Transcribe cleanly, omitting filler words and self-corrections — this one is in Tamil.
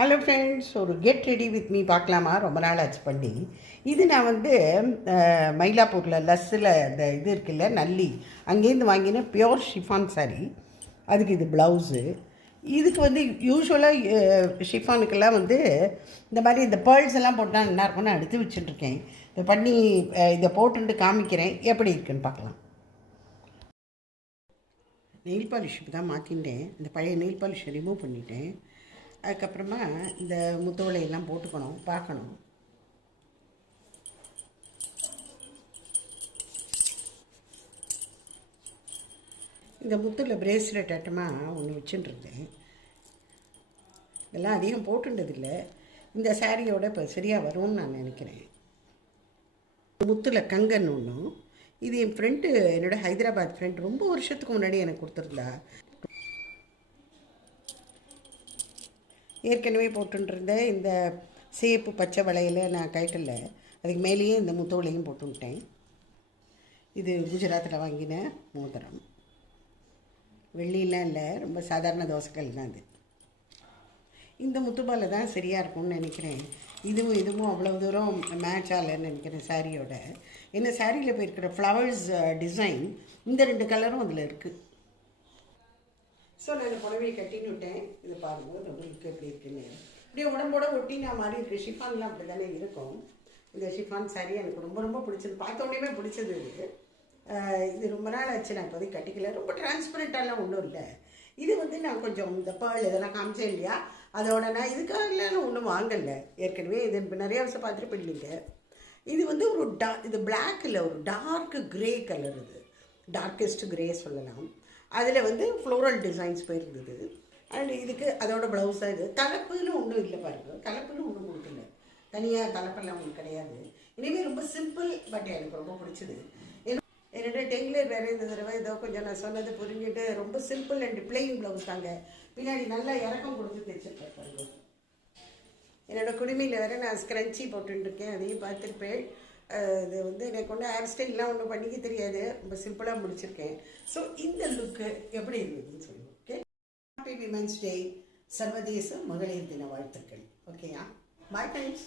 ஹலோ ஃப்ரெண்ட்ஸ், ஒரு கெட் ரெடி வித் மீ பார்க்கலாமா? ரொம்ப நாள் ஆச்சு பண்ணி. இது நான் மயிலாப்பூரில் லஸ்ஸில் இந்த இது இருக்குல்ல நல்லி, அங்கேருந்து வாங்கின பியோர் ஷிஃபான் சாரி. அதுக்கு இது ப்ளவுஸு. இதுக்கு யூஸ்வலாக ஷிஃபானுக்கெல்லாம் இந்த மாதிரி இந்த பேர்ல்ஸ் எல்லாம் போட்டால் நல்லாயிருக்கும். நான் எடுத்து வச்சுட்டுருக்கேன். இதை பண்ணி இதை போட்டுட்டு காமிக்கிறேன், எப்படி இருக்குன்னு பார்க்கலாம். நெயில் பாலிஷ் தான் மாற்றிட்டேன். இந்த பழைய நெயில் பாலிஷை ரிமூவ் பண்ணிட்டேன். அதுக்கப்புறமா இந்த முத்தோலையெல்லாம் போட்டுக்கணும், பார்க்கணும். இந்த முத்தில் பிரேஸ்லெட் ஆட்டமாக ஒன்று வச்சுட்டுருந்தேன். இதெல்லாம் அதிகம் போட்டுன்றதில்லை. இந்த சாரியோட இப்போ சரியாக வரும்னு நான் நினைக்கிறேன். முத்தில் கங்கன் ஒன்றும். இது என் ஃப்ரெண்டு, என்னோடய ஹைதராபாத் ஃப்ரெண்ட், ரொம்ப வருஷத்துக்கு முன்னாடி எனக்கு கொடுத்துருந்தா. ஏற்கனவே போட்டுருந்த இந்த சேப்பு பச்சை வளையல் நான் கைட்டில் அதுக்கு மேலேயே இந்த முத்தோலையும் போட்டுவிட்டேன். இது குஜராத்தில் வாங்கின மோதிரம். வெள்ளிலாம் இல்லை, ரொம்ப சாதாரண தோசைக்கல் தான் அது. இந்த முத்துபாலை தான் சரியாக இருக்கும்னு நினைக்கிறேன். இதுவும் அவ்வளோ தூரம் மேட்ச் ஆகலைன்னு நினைக்கிறேன் சாரியோட. என்ன சாரியில் போயிருக்கிற ஃப்ளவர்ஸ் டிசைன் இந்த 2 கலரும் அதில் இருக்குது. ஸோ நான் இந்த புடவையை கட்டின்னு விட்டேன். இது பாருங்கள் உங்களுக்கு எப்படி இருக்குன்னு. இப்படியே உடம்போட ஒட்டி நான் மாதிரி இருக்குது. ஷிஃபான்லாம் அப்படி தானே இருக்கும். இந்த ஷிஃபான் சாரி எனக்கு ரொம்ப ரொம்ப பிடிச்சது. பார்த்த உடனே பிடிச்சது இது ரொம்ப நாள் ஆச்சு. நான் இப்போதைக்கு கட்டிக்கல. ரொம்ப டிரான்ஸ்பரண்ட்டாலாம் ஒன்றும் இல்லை. இது நான் கொஞ்சம் இந்த பேர்ல் இதெல்லாம் காமிச்சேன் இல்லையா, அதோட நான் இதுக்காக இல்லைன்னு ஒன்றும் வாங்கலை. ஏற்கனவே இது இப்போ நிறையா வருஷம் பார்த்துருப்பீங்க. இது ஒரு இது பிளாக்கில் ஒரு டார்க் க்ரே கலர். இது டார்க்கஸ்ட் க்ரே சொல்லலாம். அதில் ஃப்ளோரல் டிசைன்ஸ் போயிருந்தது. அண்ட் இதுக்கு அதோட ப்ளவுஸ் தான். இது கலப்புன்னு ஒன்றும் இல்லை பாருங்கள். கலப்புன்னு ஒன்றும் கொடுக்கல, தனியாக கலப்பெல்லாம் ஒன்றும் கிடையாது. இனிமேல் ரொம்ப சிம்பிள், பட் எனக்கு ரொம்ப பிடிச்சது. என்னோடய டெய்லர் வேறு இந்த தடவை ஏதோ கொஞ்சம் நான் சொன்னது புரிஞ்சுட்டு ரொம்ப சிம்பிள் அண்ட் பிளெயின் ப்ளவுஸ் தாங்க. பின்னாடி நல்லா இறக்கம் கொடுத்து தைச்சிருப்பேன் பாருங்கள். என்னோடய குடுமையில் வேறு நான் ஸ்க்ரன்ச்சி போட்டுருக்கேன், அதையும் பார்த்துருப்பேன். இது எனக்கு ஒன்றும் ஹேர் ஸ்டைல்லாம் ஒன்றும் பண்ணிக்க தெரியாது, ரொம்ப சிம்பிளாக முடிச்சிருக்கேன். ஸோ இந்த லுக்கு எப்படி இருந்ததுன்னு சொல்லுவோம். ஓகே, ஹாப்பி விமென்ஸ் டே, சர்வதேச மகளிர் தின வாழ்த்துக்கள். ஓகேயா, பாய் ஃப்ரெண்ட்ஸ்.